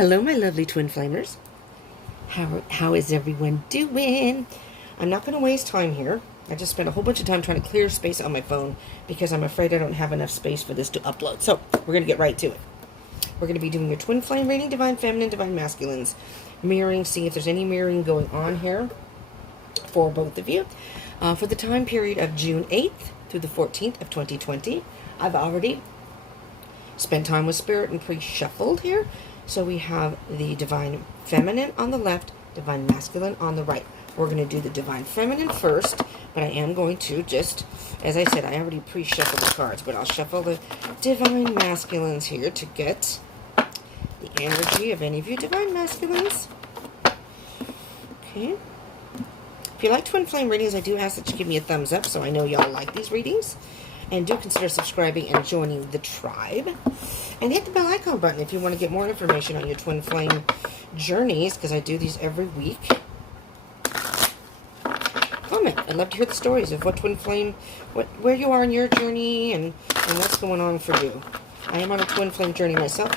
Hello, my lovely twin flamers. How is everyone doing? I'm not going to waste time here. I just spent a whole bunch of time trying to clear space on my phone because I'm afraid I don't have enough space for this to upload. So we're going to get right to it. We're going to be doing your twin flame reading, divine feminine, divine masculines, mirroring, see if there's any mirroring going on here for both of you. For the time period of June 8th through the 14th of 2020, I've already spent time with Spirit and pre-shuffled here. So we have the divine feminine on the left, divine masculine on the right. We're going to do the divine feminine first, but I am going to just, as I said, I already pre-shuffled the cards, but I'll shuffle the divine masculines here to get the energy of any of you divine masculines. Okay. If you like twin flame readings, I do ask that you give me a thumbs up so I know y'all like these readings. And do consider subscribing and joining the tribe. And hit the bell icon button if you want to get more information on your twin flame journeys, because I do these every week. Comment. I'd love to hear the stories of what twin flame, where you are in your journey and what's going on for you. I am on a twin flame journey myself,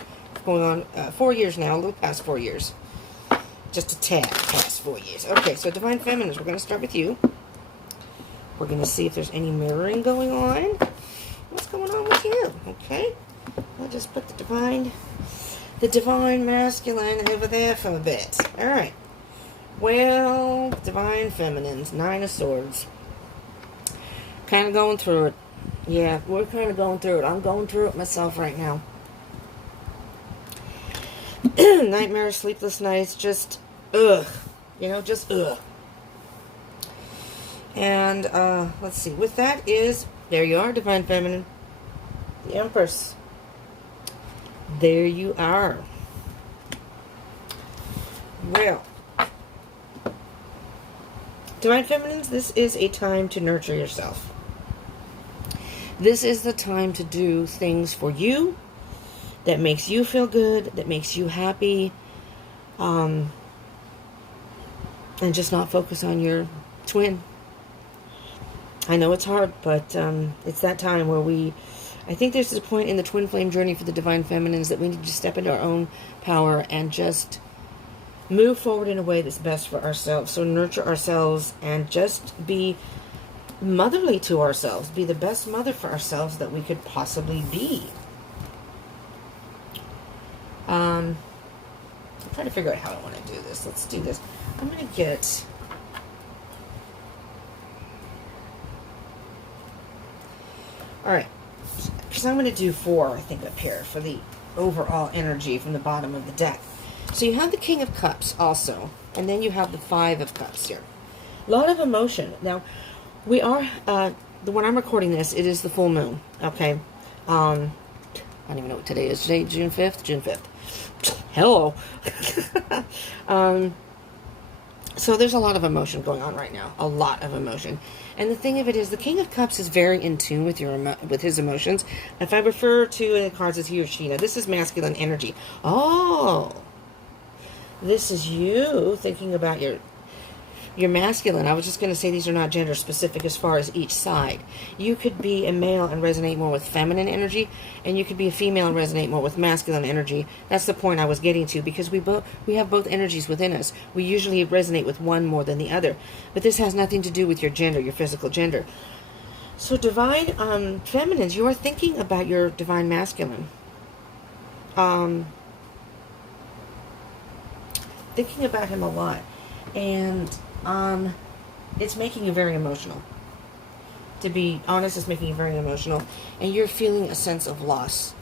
going on 4 years now, a little past 4 years. Just a tad past 4 years. Okay, so divine feminines, we're going to start with you. We're going to see if there's any mirroring going on. What's going on with you? Okay. I'll just put the divine masculine over there for a bit. Alright. Well, divine feminines, 9 of Swords. Kind of going through it. Yeah, we're kind of going through it. I'm going through it myself right now. Nightmares, sleepless nights, just, ugh. You know, just, ugh. And, let's see. With that is, there you are, divine feminine. The Empress. There you are. Well, divine feminines, this is a time to nurture yourself. This is the time to do things for you that makes you feel good, that makes you happy, and just not focus on your twin. I know it's hard, but it's that time where I think there's a point in the twin flame journey for the divine feminines that we need to step into our own power and just move forward in a way that's best for ourselves. So nurture ourselves and just be motherly to ourselves. Be the best mother for ourselves that we could possibly be. I'm trying to figure out how I want to do this. Let's do this. I'm going to get... Alright, because I'm going to do 4, I think, up here for the overall energy from the bottom of the deck. So you have the King of Cups also, and then you have the 5 of Cups here. A lot of emotion. Now, we are, when I'm recording this, it is the full moon, okay? I don't even know what today is. Today, June 5th? June 5th. Hello. So there's a lot of emotion going on right now. A lot of emotion. And the thing of it is, the King of Cups is very in tune with his emotions. If I refer to the cards as he or she, now this is masculine energy. Oh, this is you thinking about your masculine. I was just going to say these are not gender specific as far as each side. You could be a male and resonate more with feminine energy, and you could be a female and resonate more with masculine energy. That's the point I was getting to, because we have both energies within us. We usually resonate with one more than the other, but this has nothing to do with your gender, your physical gender. So divine feminines, you are thinking about your divine masculine. Thinking about him a lot, and it's making you very emotional. To be honest, it's making you very emotional, and you're feeling a sense of loss.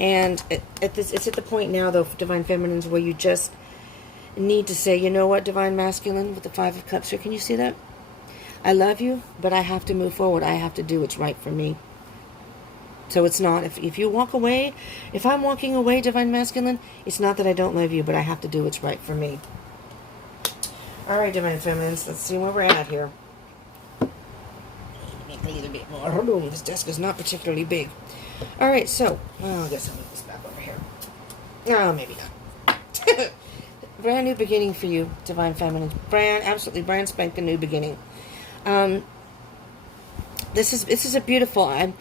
And it's at the point now, though, for divine feminines, where you just need to say, you know what, divine masculine, with the 5 of Cups here, can you see that? I love you, but I have to move forward. I have to do what's right for me. So it's not, if you walk away, if I'm walking away, divine masculine, it's not that I don't love you, but I have to do what's right for me. Alright, divine feminines, let's see where we're at here. Make a little bit more room. This desk is not particularly big. Alright, so, I guess I'll move this back over here. No, maybe not. Brand new beginning for you, divine feminine. Absolutely brand spanking new beginning. this is a beautiful. I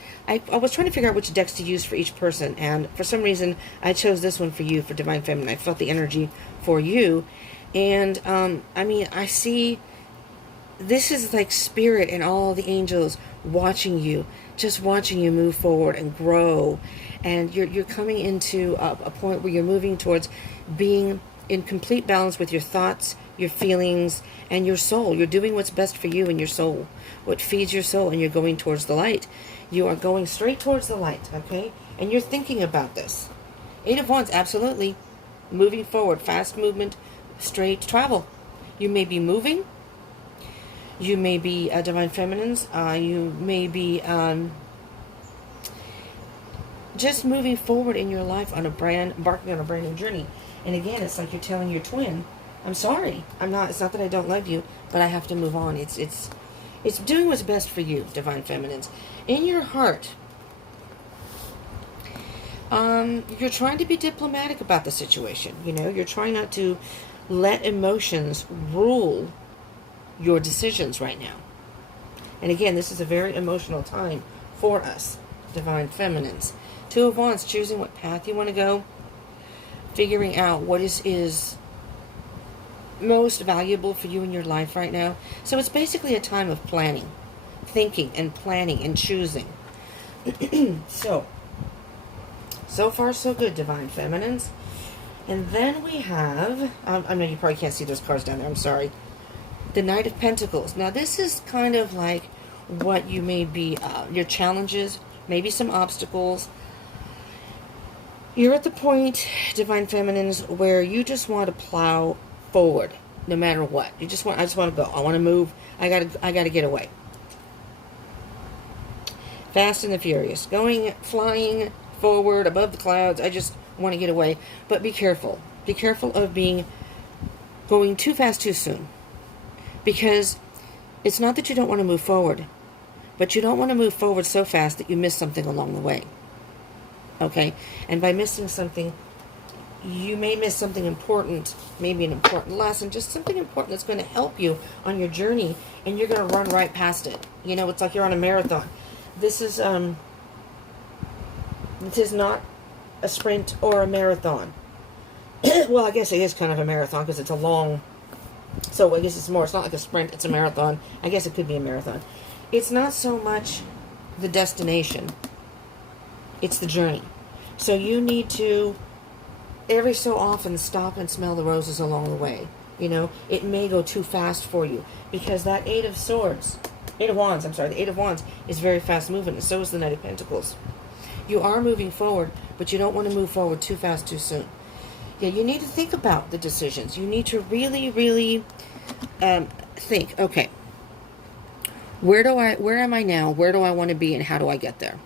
was trying to figure out which decks to use for each person, and for some reason I chose this one for you, for Divine Feminine. I felt the energy for you, and I mean, I see this is like spirit and all the angels watching you, just watching you move forward and grow, and you're coming into a point where you're moving towards being in complete balance with your thoughts, your feelings, and your soul. You're doing what's best for you and your soul, what feeds your soul, and you're going towards the light. You are going straight towards the light, okay? And you're thinking about this. Eight of Wands, absolutely. Moving forward, fast movement, straight travel. You may be moving. You may be Divine Feminines. You may be just moving forward in your life on embarking on a brand new journey. And again, it's like you're telling your twin, I'm sorry. It's not that I don't love you, but I have to move on. It's doing what's best for you, Divine Feminines. In your heart, you're trying to be diplomatic about the situation. You know, you're trying not to let emotions rule your decisions right now. And again, this is a very emotional time for us, Divine Feminines. Two of Wands, choosing what path you want to go, figuring out what is most valuable for you in your life right now. So it's basically a time of planning, thinking and planning and choosing. So far so good, Divine Feminines. And then we have, I know you probably can't see those cards down there, I'm sorry. The Knight of Pentacles. Now this is kind of like what you may be, your challenges, maybe some obstacles. You're at the point, Divine Feminines, where you just want to plow forward, no matter what. I just want to go. I want to move. I gotta get away. Fast and the Furious, flying forward above the clouds. I just want to get away. But be careful. Be careful of going too fast too soon, because it's not that you don't want to move forward, but you don't want to move forward so fast that you miss something along the way. Okay, and by missing something, you may miss something important, maybe an important lesson, just something important that's going to help you on your journey, and you're going to run right past it. You know, it's like you're on a marathon. This is not a sprint or a marathon. Well, I guess it is kind of a marathon because it's a long, so I guess it's not like a sprint, it's a marathon. I guess it could be a marathon. It's not so much the destination, it's the journey. So you need to every so often stop and smell the roses along the way. You know, it may go too fast for you, because that the Eight of Wands is very fast moving, and so is the Knight of Pentacles. You are moving forward, but you don't want to move forward too fast too soon. Yeah, you need to think about the decisions. You need to really, really think, okay, where am I now? Where do I want to be, and how do I get there?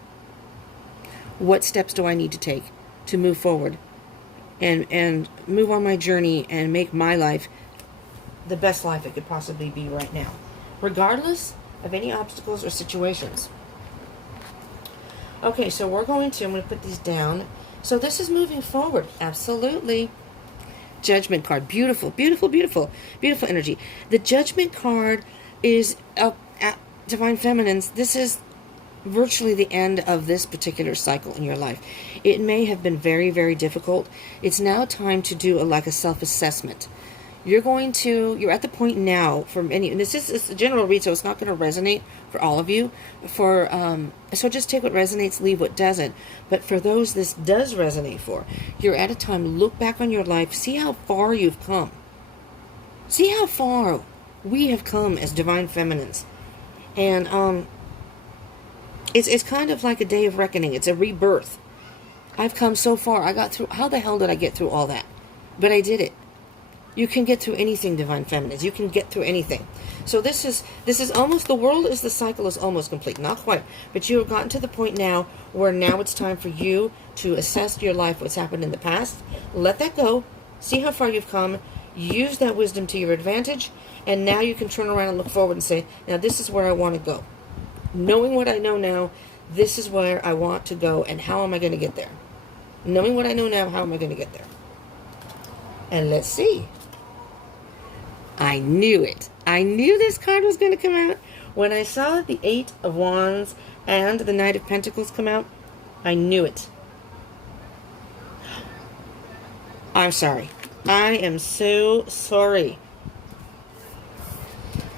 What steps do I need to take to move forward and move on my journey and make my life the best life it could possibly be right now, regardless of any obstacles or situations. Okay, so I'm going to put these down. So this is moving forward, absolutely. Judgment card, beautiful, beautiful, beautiful, beautiful energy. The Judgment card is, Divine Feminines, this is virtually the end of this particular cycle in your life. It may have been very, very difficult. It's now time to do a self-assessment. You're at the point now for many, and this is a general read, so it's not going to resonate for all of you. So just take what resonates, leave what doesn't. But for those this does resonate for, you're at a time, look back on your life, see how far you've come. See how far we have come as Divine Feminines. And it's kind of like a day of reckoning. It's a rebirth. I've come so far. I got through. How the hell did I get through all that? But I did it. You can get through anything, Divine Feminines. You can get through anything. So this is almost, the cycle is almost complete. Not quite. But you have gotten to the point now where now it's time for you to assess your life, what's happened in the past. Let that go. See how far you've come. Use that wisdom to your advantage. And now you can turn around and look forward and say, now this is where I want to go. Knowing what I know now, this is where I want to go, and how am I going to get there? Knowing what I know now, how am I going to get there? And let's see. I knew it. I knew this card was going to come out. When I saw the 8 of Wands and the Knight of Pentacles come out, I knew it. I'm sorry. I am so sorry.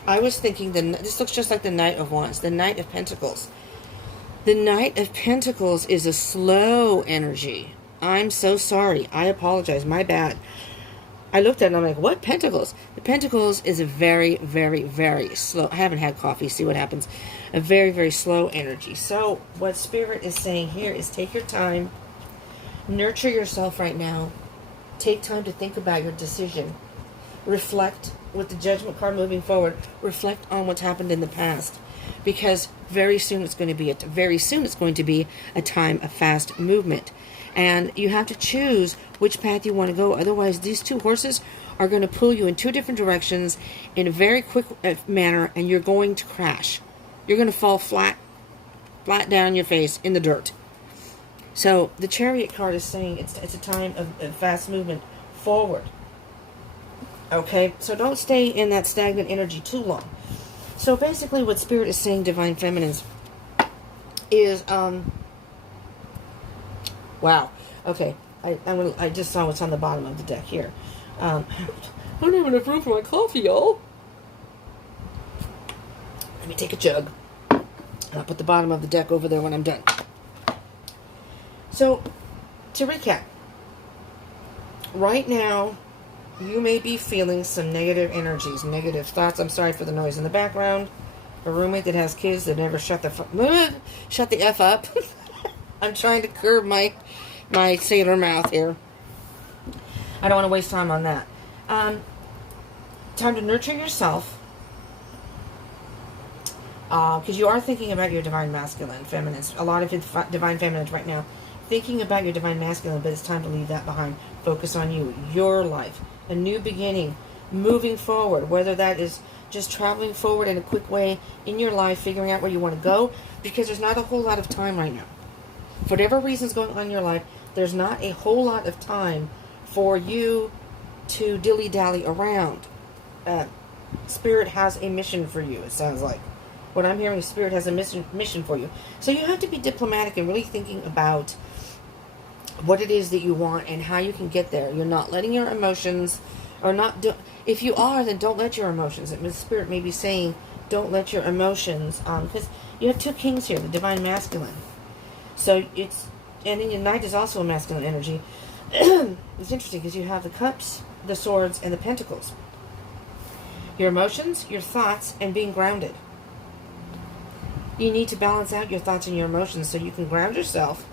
I was thinking, this looks just like the Knight of Wands, the Knight of Pentacles. The Knight of Pentacles is a slow energy. I'm so sorry. I apologize. My bad. I looked at it and I'm like, what? Pentacles? The Pentacles is a very, very, very slow. I haven't had coffee. See what happens. A very, very slow energy. So what Spirit is saying here is take your time. Nurture yourself right now. Take time to think about your decision. Reflect with the Judgment card moving forward. Reflect on what's happened in the past. Because very soon it's going to be a time of fast movement. And you have to choose which path you want to go. Otherwise, these two horses are going to pull you in two different directions in a very quick manner, and you're going to crash. You're going to fall flat down your face in the dirt. So the Chariot card is saying it's a time of fast movement forward. Okay, so don't stay in that stagnant energy too long. So basically what Spirit is saying, Divine Feminines, is, wow. Okay, I just saw what's on the bottom of the deck here. I don't have enough room for my coffee, y'all. Let me take a jug. And I'll put the bottom of the deck over there when I'm done. So, to recap. Right now, you may be feeling some negative energies, negative thoughts. I'm sorry for the noise in the background. A roommate that has kids that never shut the F up. I'm trying to curb my sailor mouth here. I don't want to waste time on that. Time to nurture yourself. Because you are thinking about your Divine Masculine, Feminines. A lot of Divine Feminines right now. Thinking about your Divine Masculine, but it's time to leave that behind. Focus on you, your life. A new beginning, moving forward, whether that is just traveling forward in a quick way in your life, figuring out where you want to go, because there's not a whole lot of time right now. For whatever reason's going on in your life, there's not a whole lot of time for you to dilly-dally around. Spirit has a mission for you, it sounds like. What I'm hearing is Spirit has a mission for you. So you have to be diplomatic and really thinking about what it is that you want and how you can get there. You're not letting your emotions, or not do, if you are, then don't let your emotions. Spirit may be saying, don't let your emotions, because you have two kings here, the Divine Masculine. So it's, and then your Knight is also a masculine energy. It's interesting because you have the Cups, the Swords, and the Pentacles. Your emotions, your thoughts, and being grounded. You need to balance out your thoughts and your emotions so you can ground yourself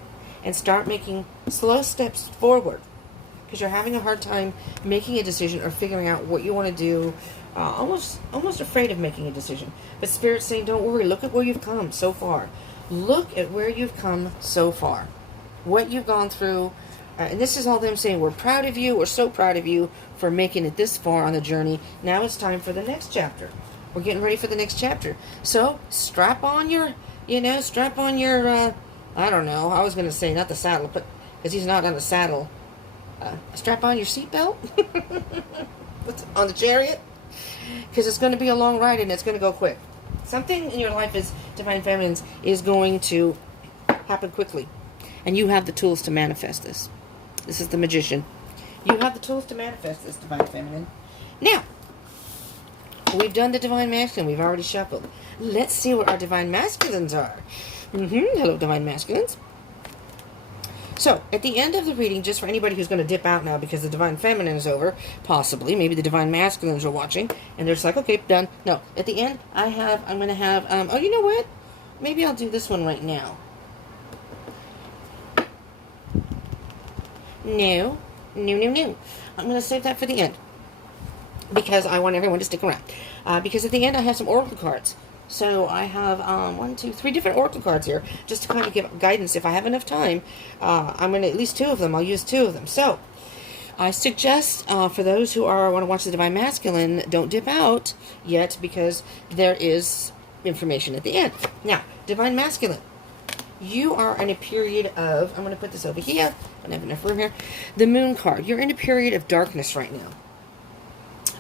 and start making slow steps forward, because you're having a hard time making a decision or figuring out what you want to do, almost afraid of making a decision. But Spirit's saying, don't worry, look at where you've come so far. Look at where you've come so far, what you've gone through, and this is all them saying, we're proud of you, we're so proud of you for making it this far on the journey. Now it's time for the next chapter. We're getting ready for the next chapter. So strap on your, I don't know, I was going to say not the saddle, but because he's not on the saddle. Strap on your seatbelt on the Chariot, because it's going to be a long ride and it's going to go quick. Something in your life as Divine Feminines is going to happen quickly, and you have the tools to manifest this. This is the Magician. You have the tools to manifest this, Divine Feminine. Now, we've done the Divine Masculine. We've already shuffled. Let's see what our Divine Masculines are. Hello, Divine Masculines. So, at the end of the reading, just for anybody who's going to dip out now because the Divine Feminine is over, possibly, maybe the Divine Masculines are watching, and they're just like, okay, done. No, at the end, I'm going to have, oh, you know what? Maybe I'll do this one right now. No. I'm going to save that for the end, because I want everyone to stick around. Because at the end, I have some Oracle cards. So I have 3 different Oracle cards here, just to kind of give guidance. If I have enough time, I'm going to at least 2 of them. I'll use 2 of them. So I suggest for those who want to watch the Divine Masculine, don't dip out yet, because there is information at the end. Now, Divine Masculine, you are in a period of, I'm going to put this over here. I don't have enough room here. The Moon card. You're in a period of darkness right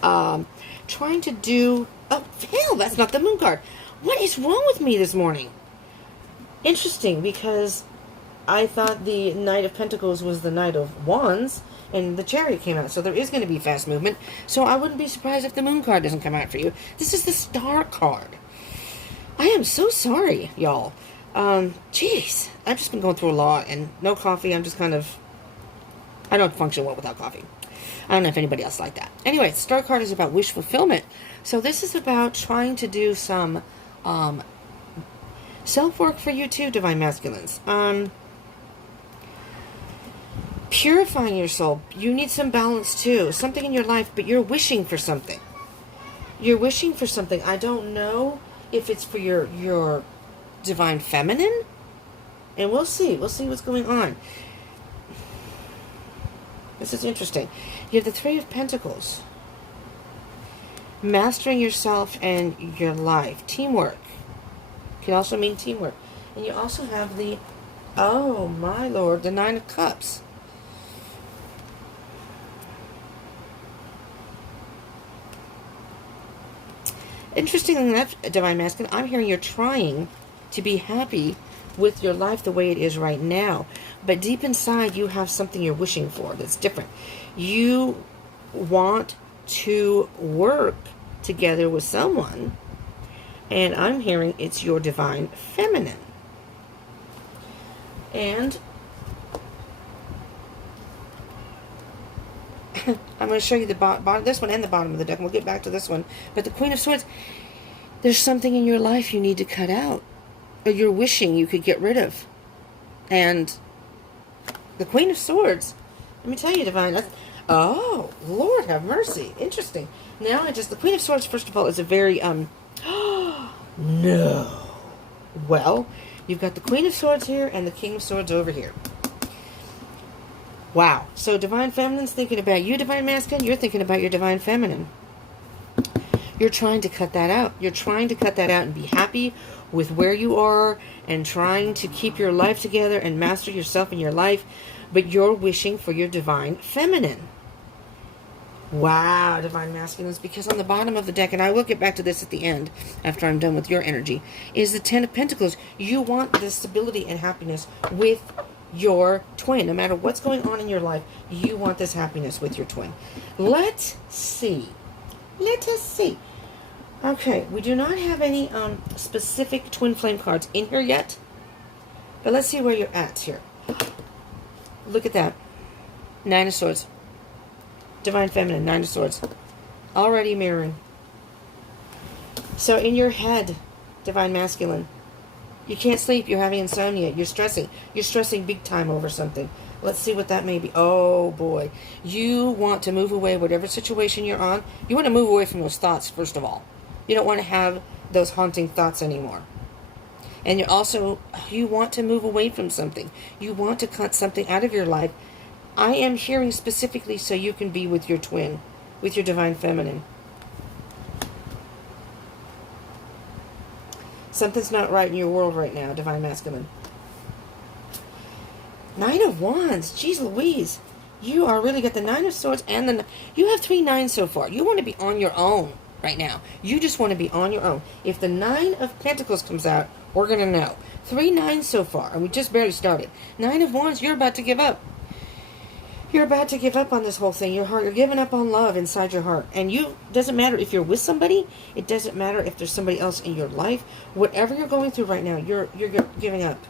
now. Trying to do, oh, hell, that's not the Moon card. What is wrong with me this morning? Interesting, because I thought the Knight of Pentacles was the Knight of Wands, and the Chariot came out. So there is going to be fast movement. So I wouldn't be surprised if the Moon card doesn't come out for you. This is the Star card. I am so sorry, y'all. Jeez. I've just been going through a lot, and no coffee. I'm just kind of... I don't function well without coffee. I don't know if anybody else like that. Anyway, the Star card is about wish fulfillment. So this is about trying to do some self-work for you too, Divine Masculines. Purifying your soul. You need some balance too. Something in your life, but you're wishing for something. You're wishing for something. I don't know if it's for your Divine Feminine. And we'll see. We'll see what's going on. This is interesting. You have the Three of Pentacles. Mastering yourself and your life. Teamwork. Can also mean teamwork. And you also have the, oh my lord, the Nine of Cups. Interestingly enough, Divine Masculine, I'm hearing you're trying to be happy with your life the way it is right now. But deep inside, you have something you're wishing for that's different. You want to work together with someone, and I'm hearing it's your Divine Feminine. And I'm going to show you the bottom, this one and the bottom of the deck, and we'll get back to this one. But the Queen of Swords, there's something in your life you need to cut out, or you're wishing you could get rid of. And the Queen of Swords, let me tell you, Divine, oh, Lord have mercy. Interesting. Now the Queen of Swords, first of all, is a very, no. Well, you've got the Queen of Swords here and the King of Swords over here. Wow. So Divine Feminine's thinking about you, Divine Masculine. You're thinking about your Divine Feminine. You're trying to cut that out. You're trying to cut that out and be happy with where you are and trying to keep your life together and master yourself in your life. But you're wishing for your Divine Feminine. Wow, Divine Masculines. Because on the bottom of the deck, and I will get back to this at the end after I'm done with your energy, is the Ten of Pentacles. You want the stability and happiness with your twin. No matter what's going on in your life, you want this happiness with your twin. Let's see. Let us see. Okay, we do not have any specific twin flame cards in here yet. But let's see where you're at here. Look at that. Nine of Swords. Divine Feminine, Nine of Swords. Already mirroring. So in your head, Divine Masculine, you can't sleep. You're having insomnia. You're stressing. You're stressing big time over something. Let's see what that may be. Oh, boy. You want to move away, whatever situation you're on. You want to move away from those thoughts, first of all. You don't want to have those haunting thoughts anymore. And you want to move away from something. You want to cut something out of your life. I am hearing specifically so you can be with your twin, with your Divine Feminine. Something's not right in your world right now, Divine Masculine. Nine of Wands. Jeez Louise. You are really got the Nine of Swords and you have 3 nines so far. You want to be on your own right now. You just want to be on your own. If the Nine of Pentacles comes out, we're going to know. 3 nines so far, and we just barely started. Nine of Wands, you're about to give up. You're about to give up on this whole thing. You're giving up on love inside your heart. And doesn't matter if you're with somebody. It doesn't matter if there's somebody else in your life. Whatever you're going through right now, you're giving up.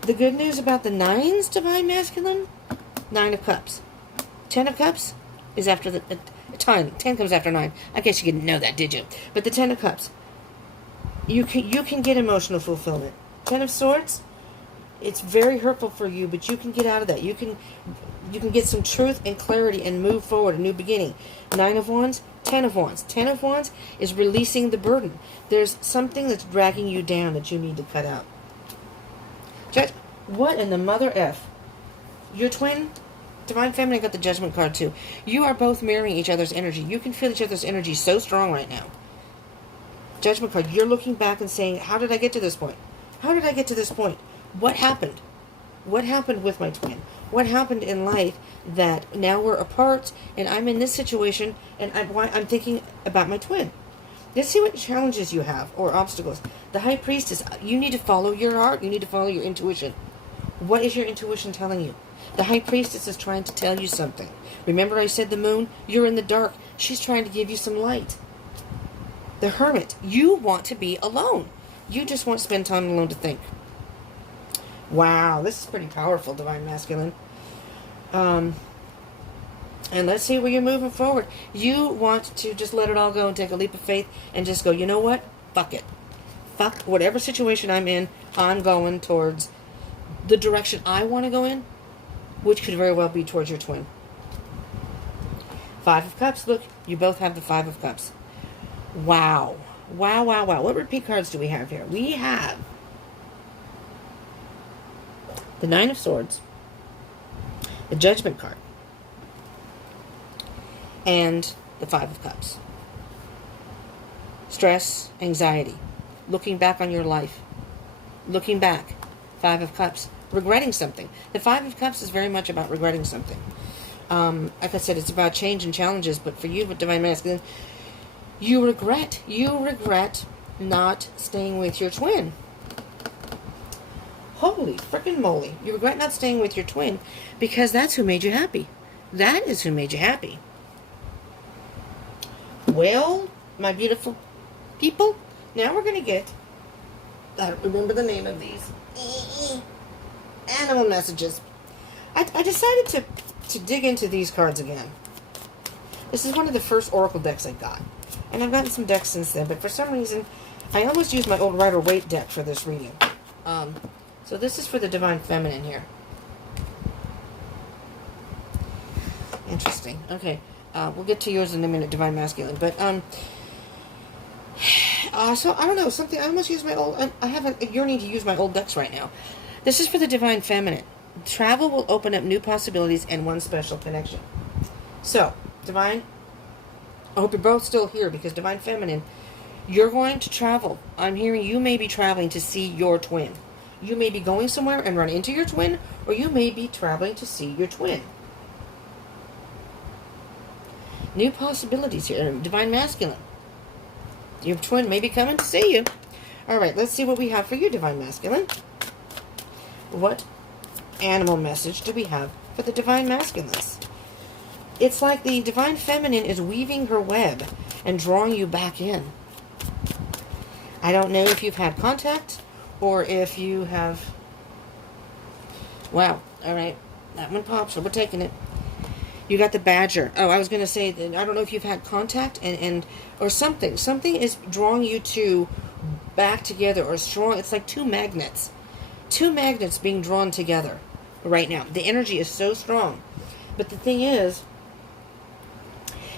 The good news about the nines, Divine Masculine, 9 of Cups. 10 of Cups is after the 10. 10 comes after 9. I guess you didn't know that, did you? But the 10 of Cups, you can get emotional fulfillment. 10 of Swords, it's very hurtful for you, but you can get out of that. You can get some truth and clarity and move forward, a new beginning. 9 of Wands, 10 of Wands. 10 of Wands is releasing the burden. There's something that's dragging you down that you need to cut out. Judge, what in the mother F? Your twin, Divine Feminine, got the Judgment card too. You are both mirroring each other's energy. You can feel each other's energy so strong right now. Judgment card, you're looking back and saying, how did I get to this point? How did I get to this point? What happened? What happened with my twin? What happened in life that now we're apart and I'm in this situation and I'm thinking about my twin? Let's see what challenges you have or obstacles. The High Priestess, you need to follow your heart. You need to follow your intuition. What is your intuition telling you? The High Priestess is trying to tell you something. Remember I said the moon? You're in the dark. She's trying to give you some light. The Hermit, you want to be alone. You just want to spend time alone to think. Wow, this is pretty powerful, Divine Masculine. And let's see where you're moving forward. You want to just let it all go and take a leap of faith and just go, you know what? Fuck it. Fuck whatever situation I'm in, I'm going towards the direction I want to go in, which could very well be towards your twin. Five of Cups. Look, you both have the Five of Cups. Wow. Wow, wow, wow. What repeat cards do we have here? We have the Nine of Swords, the Judgment card, and the Five of Cups. Stress, anxiety, looking back on your life, looking back, Five of Cups, regretting something. The Five of Cups is very much about regretting something. Like I said, it's about change and challenges, but for you with Divine Masculine, you regret not staying with your twin. Holy frickin' moly. You regret not staying with your twin because that's who made you happy. That is who made you happy. Well, my beautiful people, now we're going to get, I don't remember the name of these, animal messages. I decided to dig into these cards again. This is one of the first Oracle decks I got. And I've gotten some decks since then, but for some reason, I almost used my old Rider-Waite deck for this reading. So this is for the Divine Feminine here. Interesting. Okay. We'll get to yours in a minute, Divine Masculine. But, so, I don't know, something, I almost used my old, I have a yearning to use my old decks right now. This is for the Divine Feminine. Travel will open up new possibilities and one special connection. So, Divine, I hope you're both still here because Divine Feminine, you're going to travel. I'm hearing you may be traveling to see your twin. You may be going somewhere and run into your twin, or you may be traveling to see your twin. New possibilities here. Divine Masculine. Your twin may be coming to see you. Alright, let's see what we have for you, Divine Masculine. What animal message do we have for the Divine Masculines? It's like the Divine Feminine is weaving her web and drawing you back in. I don't know if you've had contact or if you have... Wow. Alright. That one pops, so we're taking it. You got the Badger. Oh, I was going to say, that I don't know if you've had contact or something. Something is drawing you two back together or strong. It's like two magnets. Two magnets being drawn together right now. The energy is so strong. But the thing is,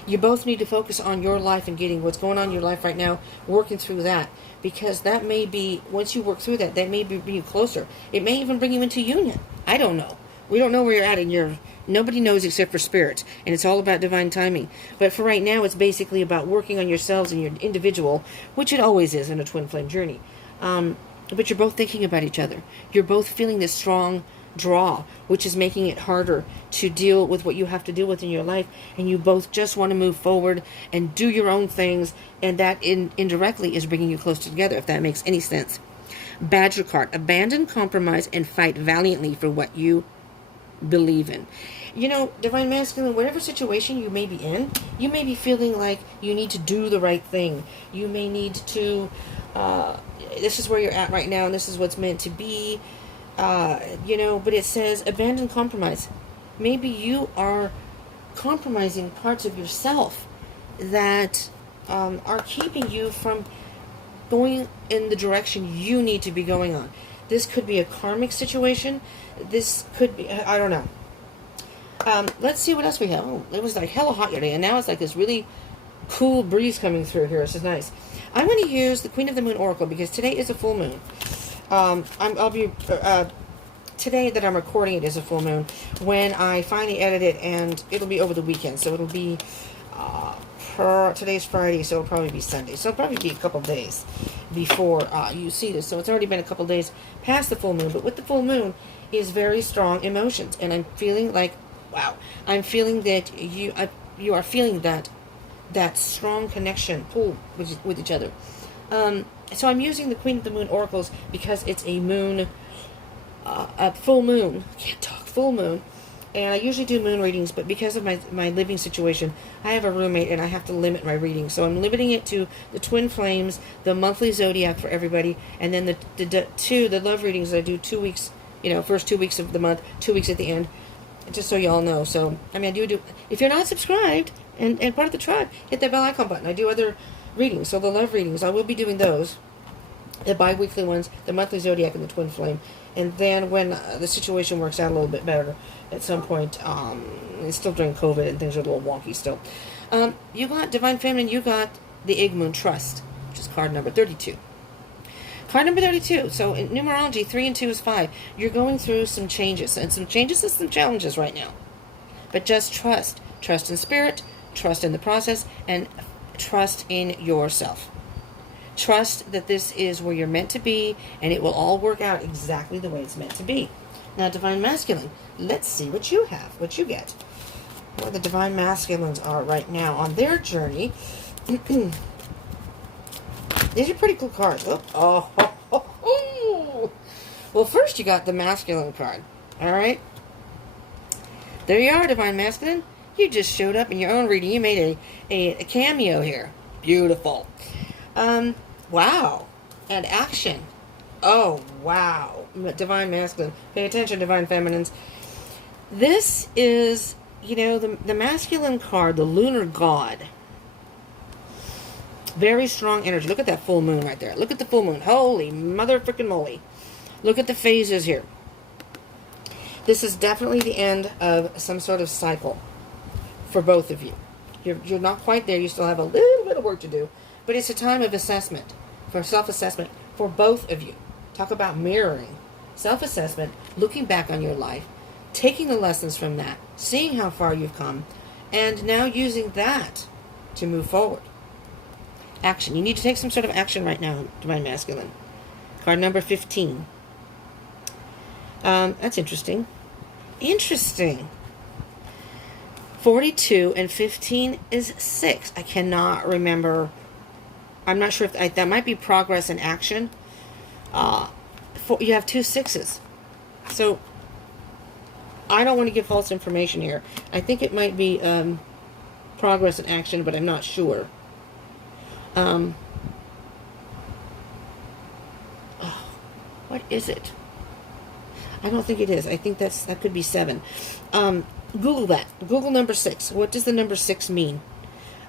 you both need to focus on your life and getting what's going on in your life right now, working through that. Because that may be, once you work through that, that may bring you closer. It may even bring you into union. I don't know. We don't know where you're at in your... Nobody knows except for spirit. And it's all about divine timing. But for right now, it's basically about working on yourselves and your individual, which it always is in a twin flame journey. But you're both thinking about each other. You're both feeling this strong draw, which is making it harder to deal with what you have to deal with in your life. And you both just want to move forward and do your own things. And that indirectly is bringing you closer together, if that makes any sense. Badger card. Abandon, compromise, and fight valiantly for what you believe in. You know, Divine Masculine, whatever situation you may be in, you may be feeling like you need to do the right thing. You may need to, this is where you're at right now, and this is what's meant to be, you know, but it says abandon, compromise. Maybe you are compromising parts of yourself that are keeping you from going in the direction you need to be going on. This could be a karmic situation. This could be, I don't know. Let's see what else we have. Oh, it was like hella hot yesterday, and now it's like this really cool breeze coming through here. This is nice. I'm going to use the Queen of the Moon Oracle because today is a full moon. Today that I'm recording it is a full moon. When I finally edit it, and it'll be over the weekend, so it'll be, today's Friday, so it'll probably be Sunday. So it'll probably be a couple days before you see this. So it's already been a couple days past the full moon, but with the full moon is very strong emotions, and I'm feeling like, wow, I'm feeling that you are feeling that that strong connection, pull with each other. So I'm using the Queen of the Moon oracles because it's a moon, a full moon. I can't talk, full moon. And I usually do moon readings, but because of my living situation, I have a roommate and I have to limit my reading. So I'm limiting it to the twin flames, the monthly zodiac for everybody, and then the love readings that I do 2 weeks, first 2 weeks of the month, 2 weeks at the end, just so y'all know. So, I mean, I do, if you're not subscribed and part of the tribe, hit that bell icon button. I do other readings, so the love readings, I will be doing those. The bi-weekly ones, the monthly zodiac, and the twin flame. And then when the situation works out a little bit better at some point, it's still during COVID and things are a little wonky still. You got Divine Feminine, you got the Egg Moon Trust, which is card number 32. Card number 32. So in numerology, 3 and 2 is 5. You're going through some changes, and some changes and some challenges right now. But just trust. Trust in spirit, trust in the process, and trust in yourself. Trust that this is where you're meant to be, and it will all work out exactly the way it's meant to be. Now, Divine Masculine, let's see what you have, what you get. Where the Divine Masculines are right now on their journey. These are pretty cool cards. Oh. Well, first you got the Masculine card. All right. There you are, Divine Masculine. You just showed up in your own reading. You made a cameo here. Beautiful. Wow. And action. Oh, wow. Divine Masculine. Pay attention, Divine Feminines. This is, the Masculine card, the Lunar God. Very strong energy. Look at that full moon right there. Look at the full moon. Holy mother frickin' moly. Look at the phases here. This is definitely the end of some sort of cycle for both of you. You're not quite there. You still have a little bit of work to do. But it's a time of assessment, for self-assessment, for both of you. Talk about mirroring. Self-assessment, looking back on your life, taking the lessons from that, seeing how far you've come, and now using that to move forward. Action. You need to take some sort of action right now, Divine Masculine. Card number 15. That's interesting. Interesting. 42 and 15 is 6. I cannot remember. I'm not sure if that might be progress and action. You have 2 6s. So, I don't want to give false information here. I think it might be progress and action, but I'm not sure. What is it? I don't think it is. I think that could be 7. Google that. Google number 6. What does the number 6 mean?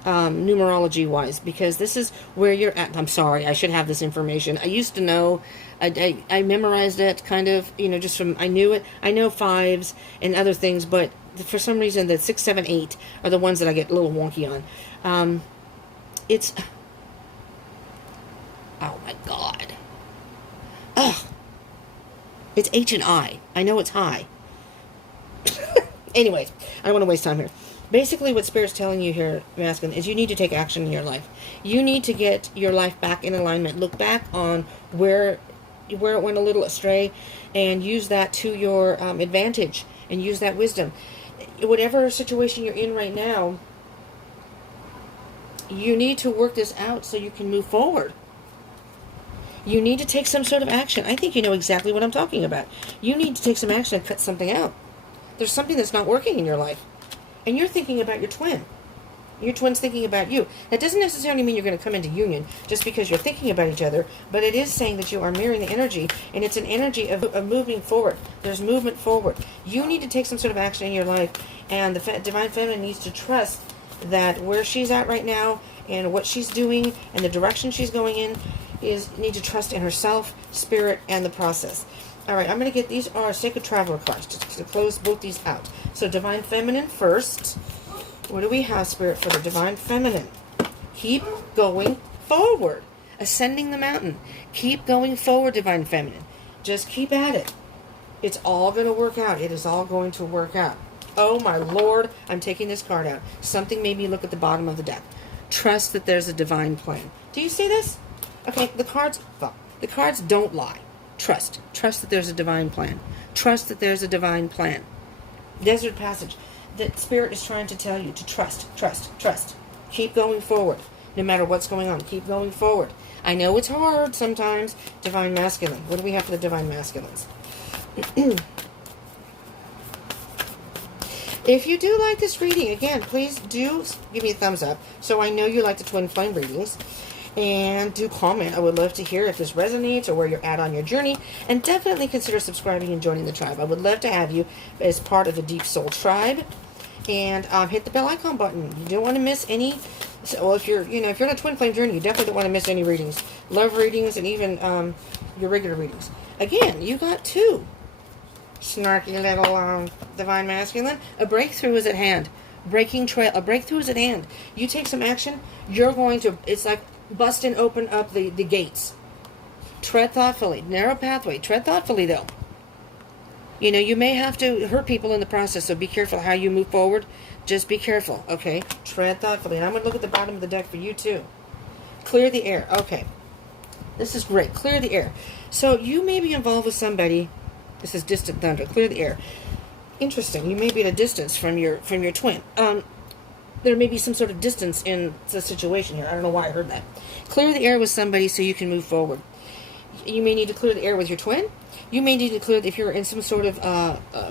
Numerology wise, because this is where you're at. I'm sorry, I should have this information. I used to know. I memorized it kind of, just from, I knew it. I know 5s and other things, but for some reason the 6, 7, 8 are the ones that I get a little wonky on. It's, oh my God. Ugh. It's H and I. I know it's high. Anyways, I don't want to waste time here. Basically, what Spirit's telling you here, Masculine, is you need to take action in your life. You need to get your life back in alignment. Look back on where it went a little astray and use that to your advantage and use that wisdom. Whatever situation you're in right now, you need to work this out so you can move forward. You need to take some sort of action. I think you know exactly what I'm talking about. You need to take some action and cut something out. There's something that's not working in your life. And you're thinking about your twin. Your twin's thinking about you. That doesn't necessarily mean you're going to come into union just because you're thinking about each other, but it is saying that you are mirroring the energy, and it's an energy of moving forward. There's movement forward. You need to take some sort of action in your life, and the Divine Feminine needs to trust that where she's at right now and what she's doing and the direction she's going in need to trust in herself, spirit, and the process. All right, I'm going to get, these are Sacred Traveler cards just to close both these out. So Divine Feminine first. What do we have, Spirit, for the Divine Feminine? Keep going forward. Ascending the mountain. Keep going forward, Divine Feminine. Just keep at it. It's all going to work out. It is all going to work out. Oh, my Lord. I'm taking this card out. Something made me look at the bottom of the deck. Trust that there's a divine plan. Do you see this? Okay, the cards don't lie. Trust that there's a divine plan. Trust that there's a divine plan. Desert Passage. That Spirit is trying to tell you to trust. Keep going forward. No matter what's going on, keep going forward. I know it's hard sometimes. Divine Masculine. What do we have for the Divine Masculines? If you do like this reading, again, please do give me a thumbs up so I know you like the twin flame readings. And do comment. I would love to hear if this resonates or where you're at on your journey. And definitely consider subscribing and joining the tribe. I would love to have you as part of the Deep Soul tribe. And hit the bell icon button. You don't want to miss any. Well, if you're on a twin flame journey, you definitely don't want to miss any readings. Love readings and even your regular readings. Again, you got 2. Snarky little Divine Masculine. A breakthrough is at hand. Breaking trail. A breakthrough is at hand. You take some action. You're going to. It's like busting open up the gates. Tread thoughtfully. Narrow pathway. Tread thoughtfully, though. You know, you may have to hurt people in the process, so be careful how you move forward. Just be careful, okay? Tread thoughtfully. And I'm going to look at the bottom of the deck for you, too. Clear the air. Okay. This is great. Clear the air. So you may be involved with somebody. This is distant thunder. Clear the air. Interesting. You may be at a distance from your twin. There may be some sort of distance in the situation here. I don't know why I heard that. Clear the air with somebody so you can move forward. You may need to clear the air with your twin. You may need to clear, if you're in some sort of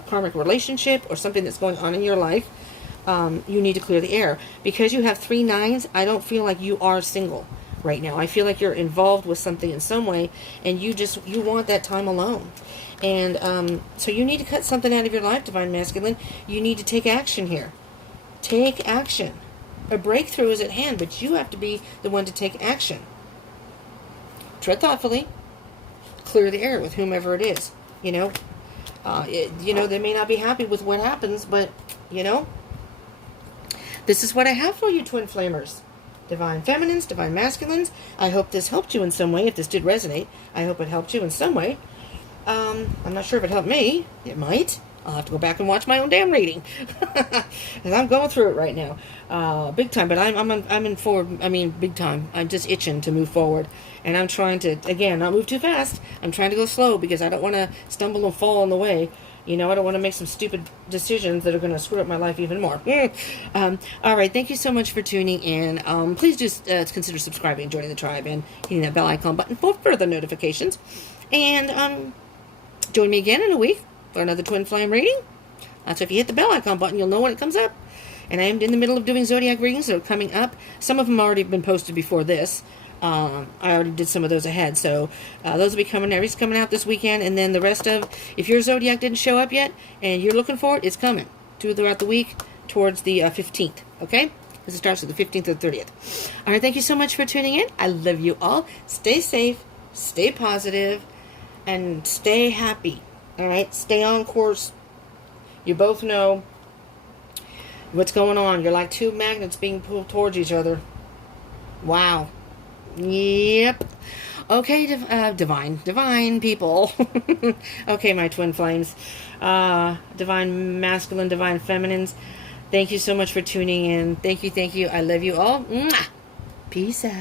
karmic relationship or something that's going on in your life, you need to clear the air. Because you have 3 9s, I don't feel like you are single right now. I feel like you're involved with something in some way, and you want that time alone. And so you need to cut something out of your life, Divine Masculine. You need to take action here. Take action. A breakthrough is at hand, but you have to be the one to take action. Tread thoughtfully. Clear the air with whomever it is. You know, they may not be happy with what happens, but, you know, this is what I have for you, Twin Flamers. Divine Feminines, Divine Masculines. I hope this helped you in some way. If this did resonate, I hope it helped you in some way. I'm not sure if it helped me. It might. I'll have to go back and watch my own damn reading. And I'm going through it right now. Big time. But I'm in forward. I mean, big time. I'm just itching to move forward. And I'm trying to, again, not move too fast. I'm trying to go slow because I don't want to stumble and fall on the way. You know, I don't want to make some stupid decisions that are going to screw up my life even more. All right. Thank you so much for tuning in. Please just consider subscribing and joining the tribe and hitting that bell icon button for further notifications. And join me again in a week for another Twin Flame reading. So if you hit the bell icon button, you'll know when it comes up. And I am in the middle of doing zodiac readings that are coming up. Some of them already have been posted before this. I already did some of those ahead. So those will be coming. Everything's coming out this weekend. And then the rest of, if your zodiac didn't show up yet and you're looking for it, it's coming throughout the week towards the 15th. Okay? Because it starts with the 15th or 30th. All right. Thank you so much for tuning in. I love you all. Stay safe. Stay positive. And stay happy. All right? Stay on course. You both know what's going on. You're like 2 magnets being pulled towards each other. Wow. Yep. Okay, divine people. Okay, my Twin Flames. Divine Masculine, Divine Feminines. Thank you so much for tuning in. Thank you. I love you all. Mwah. Peace out.